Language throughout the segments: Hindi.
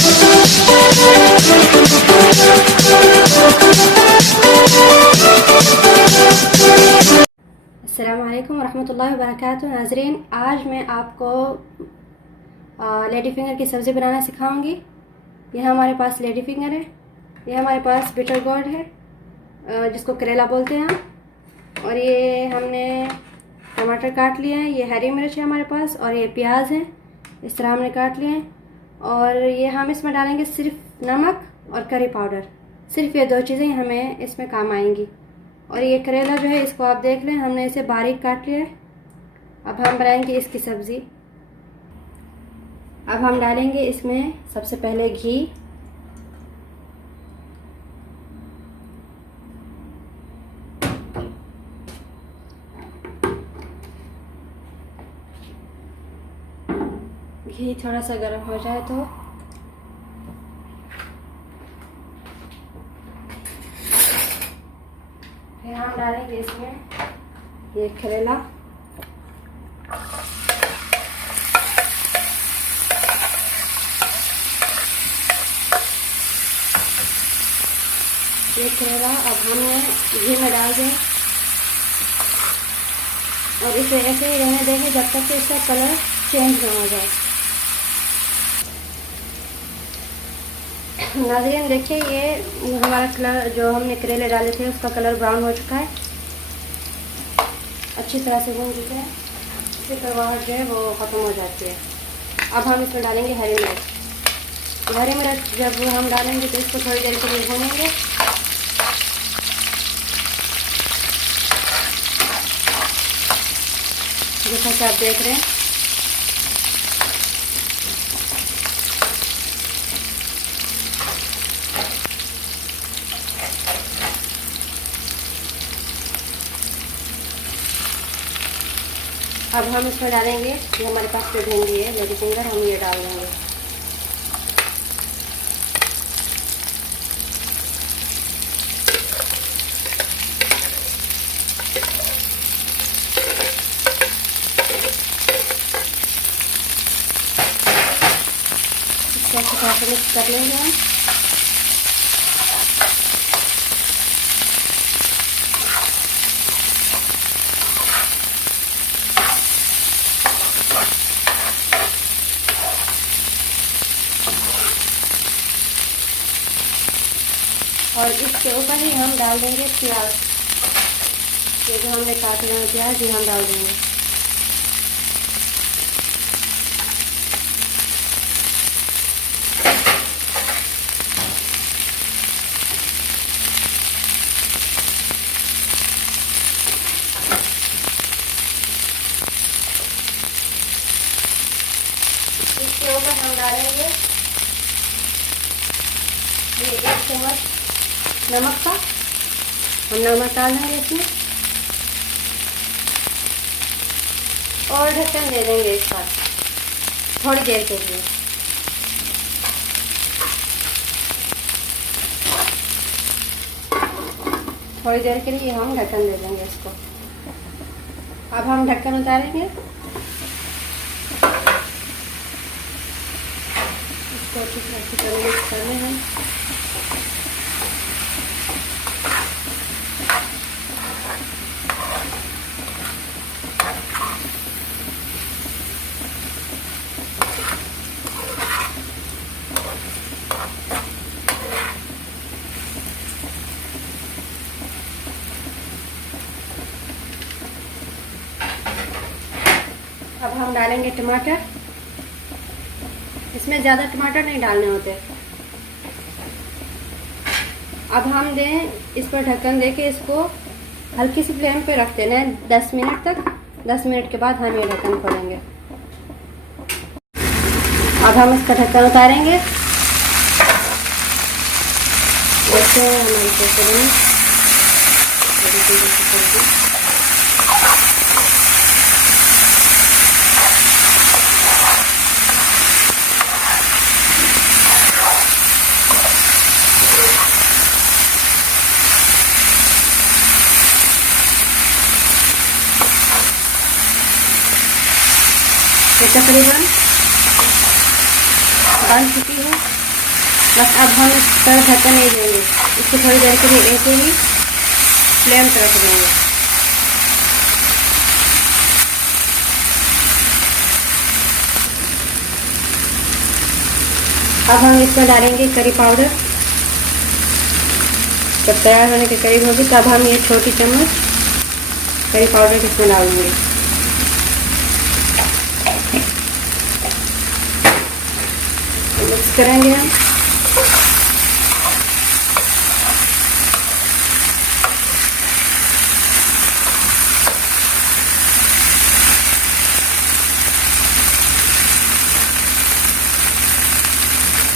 अस्सलामुअलैकुम रहमतुल्लाहि वबरकातुहू। नाज़रीन, आज मैं आपको लेडी फिंगर की सब्ज़ी बनाना सिखाऊंगी। यह हमारे पास लेडी फिंगर है, यह हमारे पास बिटर गोर्ड है जिसको करेला बोलते हैं हम, और ये हमने टमाटर काट लिए हैं, ये हरी मिर्च है हमारे पास, और ये प्याज है, इस तरह हमने काट लिए हैं। और ये हम इसमें डालेंगे सिर्फ नमक और करी पाउडर, सिर्फ ये दो चीज़ें हमें इसमें काम आएंगी। और ये करेला जो है इसको आप देख लें, हमने इसे बारीक काट लिया है। अब हम बनाएंगे इसकी सब्ज़ी। अब हम डालेंगे इसमें सबसे पहले घी, घी थोड़ा सा गर्म हो जाए तो फिर हम डालेंगे इसमें ये करेला, ये करेला अब हमने घी में डाल दें और इसे ऐसे ही रहने देंगे जब तक कि इसका कलर चेंज ना हो जाए। नाज़रीन देखिए, ये हमारा कलर जो हमने करेले डाले थे उसका कलर ब्राउन हो चुका है, अच्छी तरह से भून चुके हैं, इसकी कड़वाहट जो है वो ख़त्म हो जाती है। अब हम इसमें डालेंगे हरी मिर्च। हरी मिर्च जब हम डालेंगे तो इसको थोड़ी देर के लिए भूनेंगे। जैसा कि आप देख रहे हैं, अब हम इसमें डालेंगे ये हमारे पास जो भिंडी है लेडी फिंगर, हम ये डाल देंगे। इसको अच्छी तरह से मिक्स कर लेंगे हम। और इसके ऊपर ही हम डाल देंगे प्याज, ये जो हमने काट लिया प्याज ये हम डाल देंगे। इसके ऊपर हम डालेंगे ये 1 चम्मच नमक का, हम नमक डाल देंगे इसमें और ढक्कन दे देंगे इसका थोड़ी देर के लिए। थोड़ी देर के लिए हम ढक्कन दे देंगे इसको। अब हम ढक्कन उतारेंगे, इसको अच्छी तरह से मिक्स कर लेंगे। अब हम डालेंगे टमाटर, इसमें ज़्यादा टमाटर नहीं डालने होते। अब हम दें इस पर ढक्कन दे के इसको हल्की सी फ्लेम पे रख देना है 10 मिनट तक। 10 मिनट के बाद हम ये ढक्कन खोलेंगे। अब हम इसका ढक्कन उतारेंगे। देखते हैं हमारी कैसे बनी। ये तकरीबन बन चुकी है। बस अब हम इस पर ढक्कन नहीं देंगे, इसको थोड़ी देर के लिए ऐसे ही फ्लेम पर रख देंगे। अब हम इसमें डालेंगे करी पाउडर। जब तैयार होने के करीब होगी तब हम ये छोटी चम्मच करी पाउडर इसमें डालेंगे। मिक्स करेंगे हम।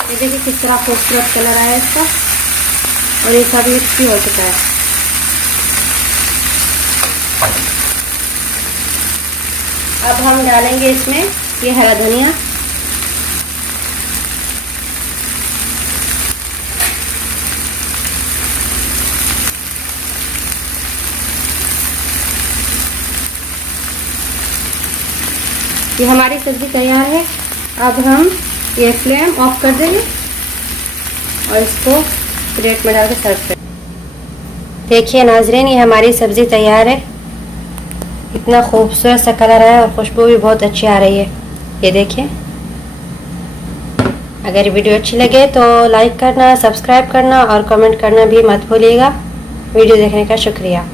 ये देखिए किस तरह खूबसूरत कलर आया इसका, और ये सब मिक्स भी हो चुका है। अब हम डालेंगे इसमें ये हरा धनिया, ये हमारी सब्ज़ी तैयार है। अब हम ये फ्लेम ऑफ कर देंगे और इसको प्लेट में डालकर सर्व करें। देखिए नाज़रीन, ये हमारी सब्ज़ी तैयार है। इतना खूबसूरत सा कलर है और खुशबू भी बहुत अच्छी आ रही है। ये देखिए, अगर वीडियो अच्छी लगे तो लाइक करना, सब्सक्राइब करना और कमेंट करना भी मत भूलिएगा। वीडियो देखने का शुक्रिया।